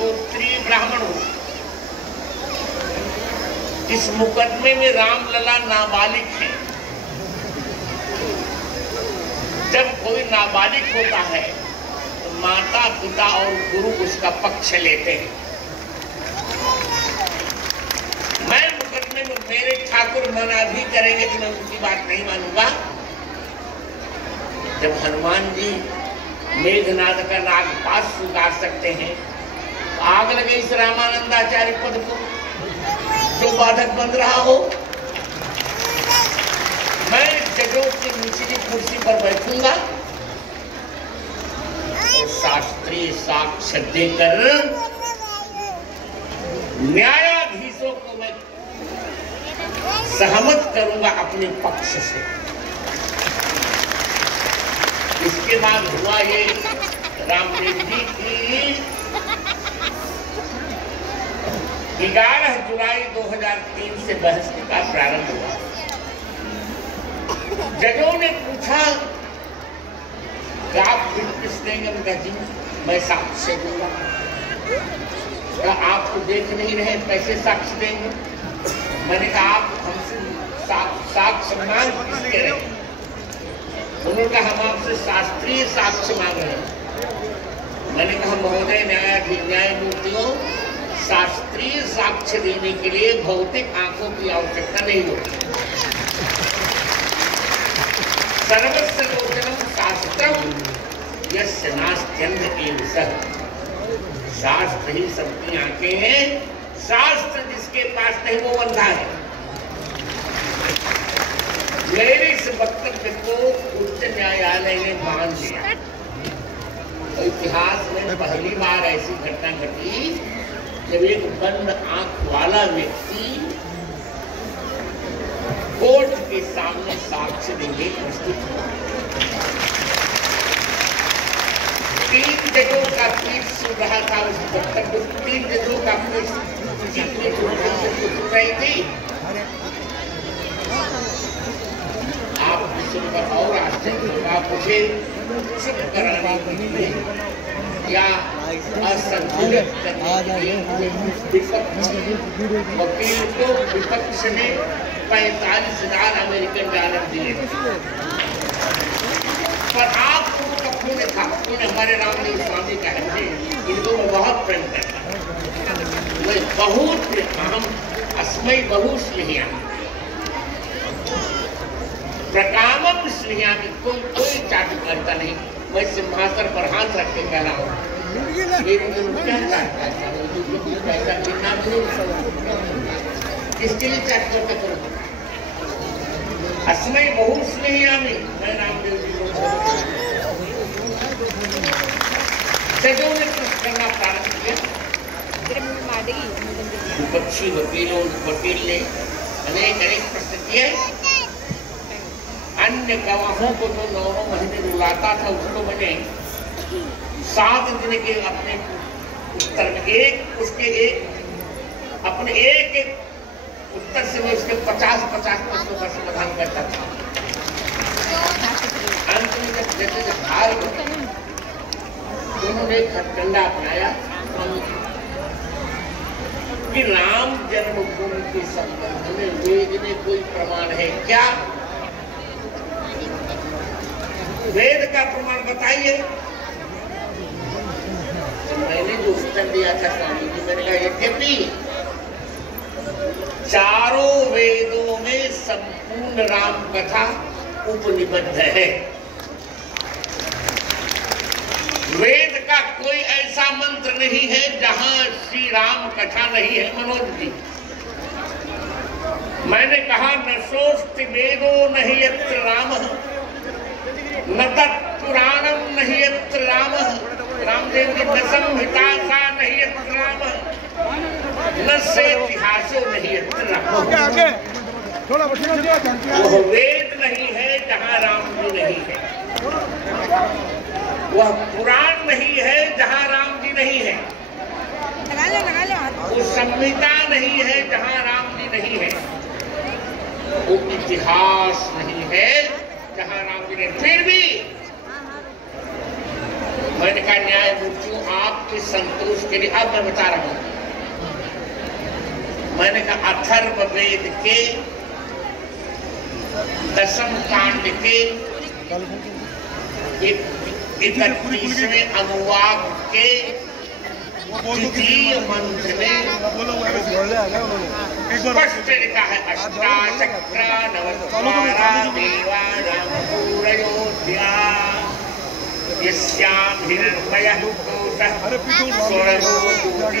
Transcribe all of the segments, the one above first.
गोत्रीय ब्राह्मण हूं। इस मुकदमे में रामलला नाबालिग है। जब कोई नाबालिग होता है तो माता पिता और गुरु उसका पक्ष लेते हैं। मैं मुकदमे में मेरे ठाकुर मना भी करेंगे तो मैं उनकी बात नहीं मानूंगा। जब हनुमान जी मेघनाद का नागपाश स्वीकार सकते हैं, आग लगे इस रामानंदाचार्य पद को जो बाधक बन रहा हो। मैं जजों की निचली कुर्सी पर बैठूंगा और शास्त्रीय साक्ष्य देकर न्यायाधीशों को मैं सहमत करूंगा अपने पक्ष से। इसके बाद हुआ ये रामदेव जी की 11 जुलाई 2003 से बहस का प्रारंभ हुआ। जजों ने पूछा कि आप विटनेस देंगे? मैं साक्ष्य दूंगा। क्या आप तो देख नहीं रहे, कैसे साक्ष्य देंगे? मैंने कहा आप हमसे साक्ष्य मांग किसके रहे? उन्होंने कहा हम आपसे शास्त्रीय साक्ष्य मांग रहे हैं। मैंने कहा महोदय न्यायमूर्तियों, शास्त्रीय साक्ष्य देने के लिए भौतिक आंखों की आवश्यकता नहीं होती। सर्वस्य लोचनम शास्त्रम यस्य नास्त्यन्ध एव सः। शास्त्र ही सबकी आंखें हैं। शास्त्र जिसके पास नहीं वो अंधा है। मेरे इस वक्तव्य को उच्च न्यायालय ने मान लिया। इतिहास में पहली बार ऐसी घटना घटी जब एक बंद आंख वाला व्यक्ति कोर्ट के सामने साक्ष्य देने प्रस्तुत हुआ। 3 जजों का पीठ सुन रहा था। उस वक्तव्य 3 जजों का पीठ सुन रही थी। आप सुनकर और आश्चर्य होगा। मुझे चुप कराने के लिए या असंतुलित करने के लिए वकील को विपक्ष ने 45,000 अमेरिकन डॉलर दिए। पर आप लोगों का पुण्य था, पुण्य हमारे रामदेव स्वामी का है। इनको मैं बहुत प्रेम करता हूँ। मैं बहुत अहम अस्मै बहु स्नेहियामि प्रकामम स्नेहियामि। कोई चाटू करता नहीं। मैं सिंहासन पर हाथ रख के कह रहा हूँ क्या चाहता किसके लिए चाट करते करो? अस्मै बहु स्नेहियामि। मैं रामदेव जी को जजों ने प्रश्न करना प्रारंभ किया। विपक्षी वकील ने अनेक प्रश्न किए। अन्य गवाहों को जो 9 महीने रुलाता था उसको मैंने 7 दिन के अपने उत्तर में अपने एक उत्तर से मैं उसके 50 प्रश्नों का समाधान करता था। अंत में जब हार गए उन्होंने एक हथकंडा अपनाया कि राम जन्मभूमि के संबंध में वेद में कोई प्रमाण है क्या? वेद का प्रमाण बताइए। तो मैंने जो उत्तर दिया था स्वामी जी, मैंने कहा यद्यपि चारों वेदों में संपूर्ण राम कथा उपनिबद्ध है, वेद का कोई ऐसा मंत्र नहीं है जहां श्री राम कथा नहीं है। मनोज जी, मैंने कहा न सोस्ति वेदो नहीं यत्र रामः न तत्पुराणम नहीं यत्र रामः। रामदेव जी न संहिता सा नहीं यत्र रामः न से इतिहासो नहीं यत्र रामः। वह वेद नहीं है जहाँ राम जी नहीं है। वह पुराण नहीं है जहाँ राम जी नहीं है। वो संहिता नहीं है जहाँ राम जी नहीं है। वो इतिहास नहीं है जहाँ राम जी ने। फिर भी मैंने कहा न्यायमूर्तियों आपके संतोष के लिए अब मैं बता रहा हूं। मैंने कहा अथर्ववेद के 10वें कांड के 31वें अनुवाद के द्वितीय मंत्र में स्पष्ट लिखा है अष्टाचक्र नवद्वारा देवानां पूरयोध्या यस्यां हिरण्मयः कोशः स्वर्णोदितावृतः।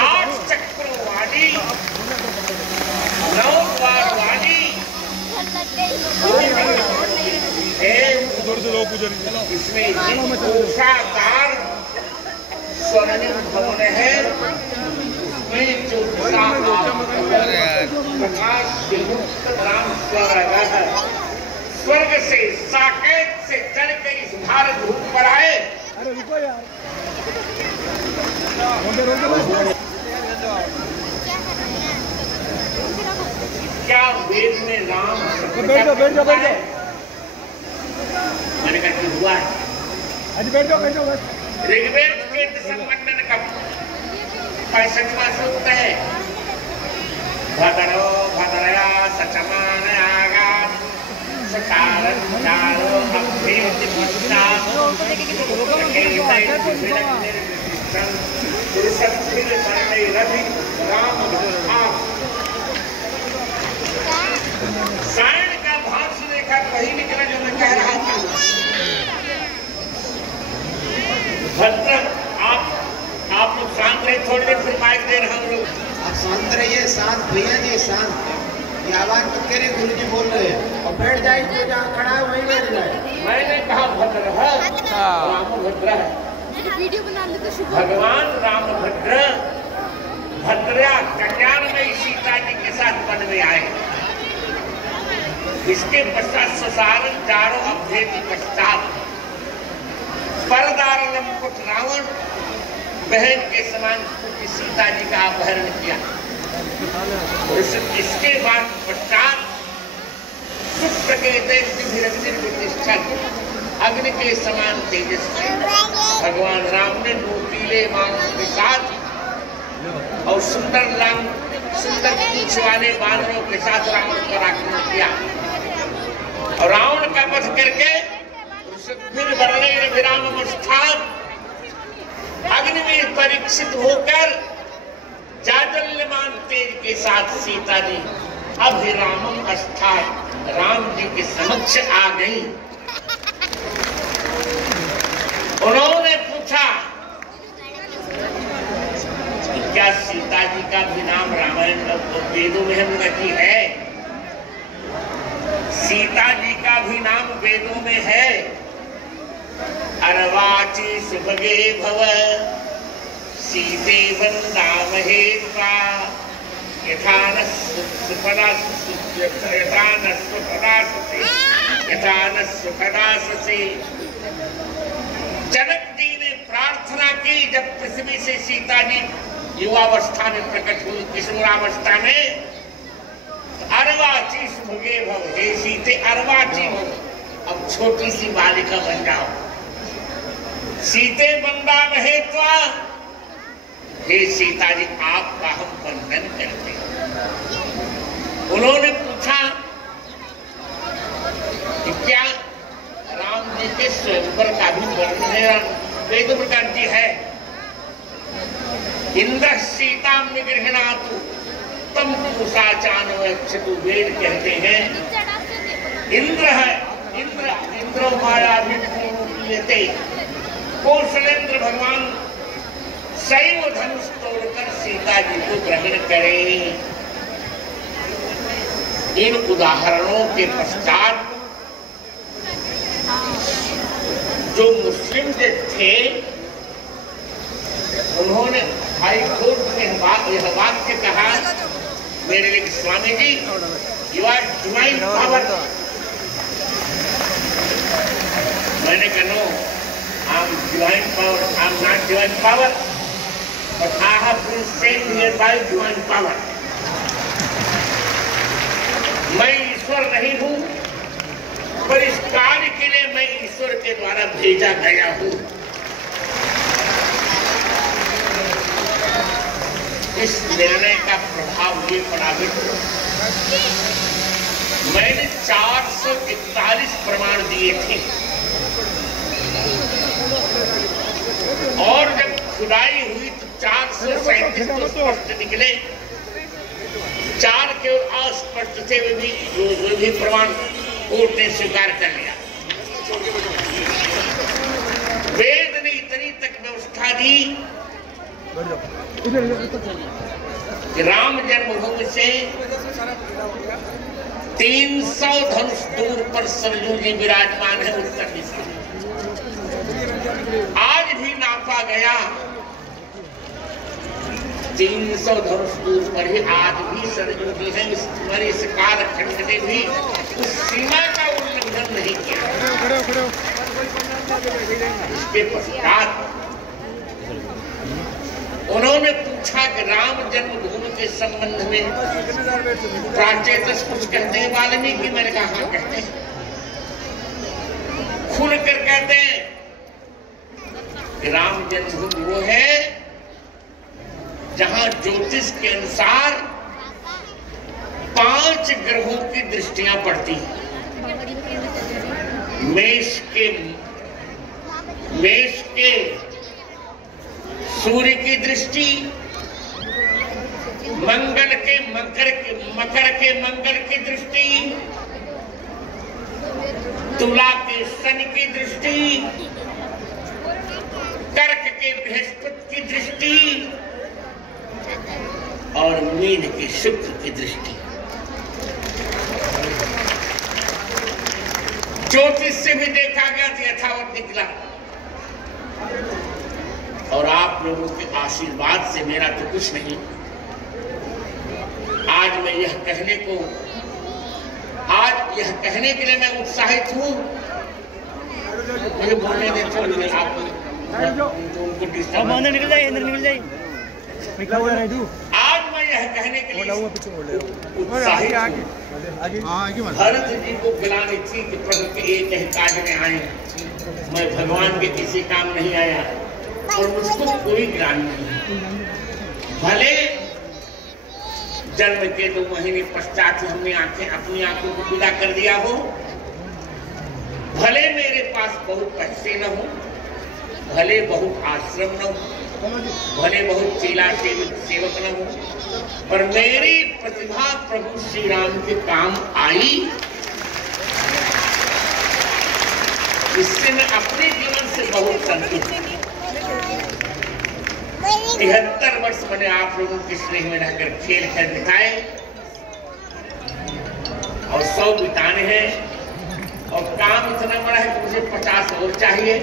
8 चक्रों वाली 9 द्वार वाली इसमें कोषाकार स्वर्णिम भवन है। उसमें जो प्रकाश युक्त राम स्वर्ग है, स्वर्ग से साकेत से चल कर इस भारत भूमि पर आए। अरे रुको यार, क्या वेद में राम बैठ जाओ मैंने कहा कि हुआ है। बैठ जाओ बस। ऋग्वेद के दशमंडन का 65वां सूक्त है भद्रो भद्रया सचमान आगाम सकारं चारो अभ्येति पुष्टाम राम सायण का भाव से देखा वही निकला जो मैं कह रहा था। भद्र आप लोग शांत रहे, थोड़ी देर फिर माइक दे रहा हूँ। आप शांत रहिए, शांत भैया जी शांत। ये आवाज मत करिए, गुरु जी बोल रहे हैं। और बैठ जाए, जो जहाँ खड़ा है वहीं बैठ जाए। मैंने कहा भद्र है, रामभद्र है। वीडियो बना लेते भगवान रामभद्र भद्रा कल्याण में सीता जी के साथ वन में आए। इसके पश्चात ससारन चारों अभ्येति पश्चात परदारलम कुट रावण बहन के समान सीता जी का अपहरण किया। इसके बाद पश्चात शुक्र के दैत्य प्रतिष्ठन अग्नि के समान तेजस्वी भगवान राम ने नोटीले मानव के साथ और सुंदर पूंछ वाले बानरों के साथ रावण पर आक्रमण किया और रावण का वध करके फिर वर्णेर विराम स्थान अग्नि में परीक्षित होकर जाजल्यमान तेज के साथ सीता जी अभिरामम स्थान राम जी के समक्ष आ गई। उन्होंने पूछा क्या सीता जी का भी नाम रामायण वेदों में हम रखी है? सीता जी का भी नाम वेदों में है। अर्वाची सुभगे भव सीते वंदामहे त्वा यथा न सुखदाससे। जनक जी ने प्रार्थना की जब पृथ्वी से सीता जी युवावस्था में प्रकट हुई, किशोरावस्था में, अर्वाची सुभगे भव, हे सीते अर्वाची हो, अब छोटी सी बालिका बन जाओ। सीते बंदा महे त्वा, हे सीता जी आपका हम वंदन करते हैं। उन्होंने पूछा कि क्या राम जी के स्वयंवर का भी वर्णन है? वेद प्रकार जी है इंद्र सीता निगृहणातु तम कुशाचानो अक्षतु। वेद कहते हैं इंद्र है, इंद्र मायाभिते कौशलेंद्र भगवान शैव धनुष तोड़कर सीता जी को ग्रहण करें। इन उदाहरणों के पश्चात जो मुस्लिम थे उन्होंने हाई कोर्ट में यह वाक्य कहा, मेरे लिए Swami ji you are divine power. मैंने कहा no, I am divine power, I am not divine power, but I have been saved here by divine power. मैं ईश्वर नहीं हूं, पर इस कार्य के लिए मैं ईश्वर के द्वारा भेजा गया हूं। इस निर्णय का प्रभाव ये पड़ा मित्रों, मैंने 441 प्रमाण दिए थे और जब खुदाई हुई तो 437 तो स्पष्ट निकले, 4 के अस्पष्ट थे, वे भी प्रमाण कोर्ट ने स्वीकार कर लिया। वेद ने इतनी तक व्यवस्था दी कि राम जन्मभूमि से 300 धनुष दूर पर सरयू जी विराजमान है उत्तर दिशा। आज भी नापा गया 300 धनुष दूर पर ही आज भी सरयू जी है। इस कालखंड ने भी उस सीमा का उल्लंघन नहीं किया। इसके पश्चात उन्होंने पूछा कि राम जन्मभूमि के संबंध में प्राचेतस कुछ कहते हैं वाल्मीकि? मैंने कहा हाँ कहते हैं। खुलकर कहते हैं कि राम जन्मभूमि वो है जहां ज्योतिष के अनुसार 5 ग्रहों की दृष्टियां पड़ती हैं। मेष के सूर्य की दृष्टि, मंगल के मकर के मंगल की दृष्टि, तुला के शनि की दृष्टि, कर्क के बृहस्पति की दृष्टि और मीन के शुक्र की दृष्टि। ज्योतिष से भी देखा गया तो यथावत निकला। और आप लोगों के आशीर्वाद से मेरा तो कुछ नहीं। आज यह कहने के लिए मैं उत्साहित हूं। मुझे बोलने दे, छोड़िए आप उनको डिस्टर्ब निकल जाए। आज मैं यह कहने के लिए उत्साहित हूं। भरत जी को गिलानी थी कि प्रभु के एक ही कार्य में आए, मैं भगवान के किसी काम नहीं आया और मुझको कोई ज्ञान नहीं। भले जन्म के 2 महीने पश्चात हमने अपनी आंखों को विदा कर दिया हो, भले मेरे पास बहुत पैसे न हो, भले बहुत आश्रम न हो, भले बहुत चेला सेवक न हो, पर मेरी प्रतिभा प्रभु श्री राम के काम आई। इससे मैं अपने जीवन से बहुत संतुष्ट हूं। 73 वर्ष मैंने आप लोगों के स्नेह में रहकर खेल कर दिखाए और 100 बिताने हैं और काम इतना बड़ा है कि मुझे 50 और चाहिए।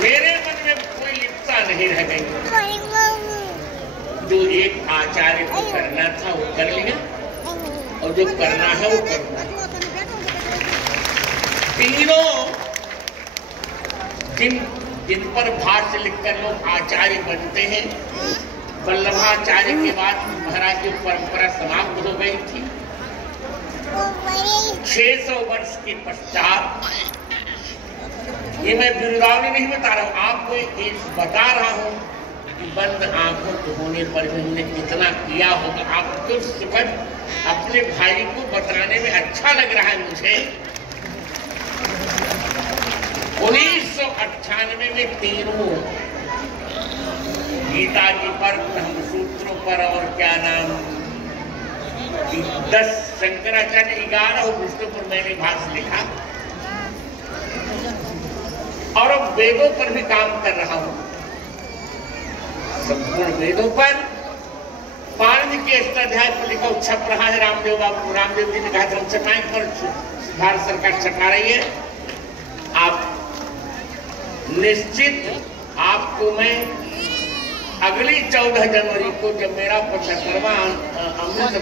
मेरे मन में कोई लिप्तता नहीं रह गई। जो एक आचार्य को करना था वो कर लिया और जो करना है वो करना है। तीनों जिन पर भाष्य लिखकर लोग आचार्य बनते हैं, वल्लभाचार्य के बाद महाराज की परंपरा समाप्त हो गई थी। 600 वर्ष के पश्चात, ये मैं बिरुदावली नहीं बता रहा हूं, आपको एक बता रहा हूं कि बंद आंखों के होने पर भी हमने कितना किया होगा। आपको सुखद अपने भाई को बताने में अच्छा लग रहा है मुझे। 1998 में तीनों गीता जी पर, ब्रह्म सूत्रों पर और क्या नाम 10 शंकराचार्य 11 उपनिषदों पर मैंने भाष्य लिखा और अब वेदों पर भी काम कर रहा हूं। संपूर्ण वेदों पर पाणिनि के अष्टाध्याय पर लिखा छप रहा है। रामदेव जी ने कहा था छपाएं, पर भारत सरकार छपा रही है। आप निश्चित, आपको मैं अगली 14 जनवरी को जब मेरा 75वां अमृत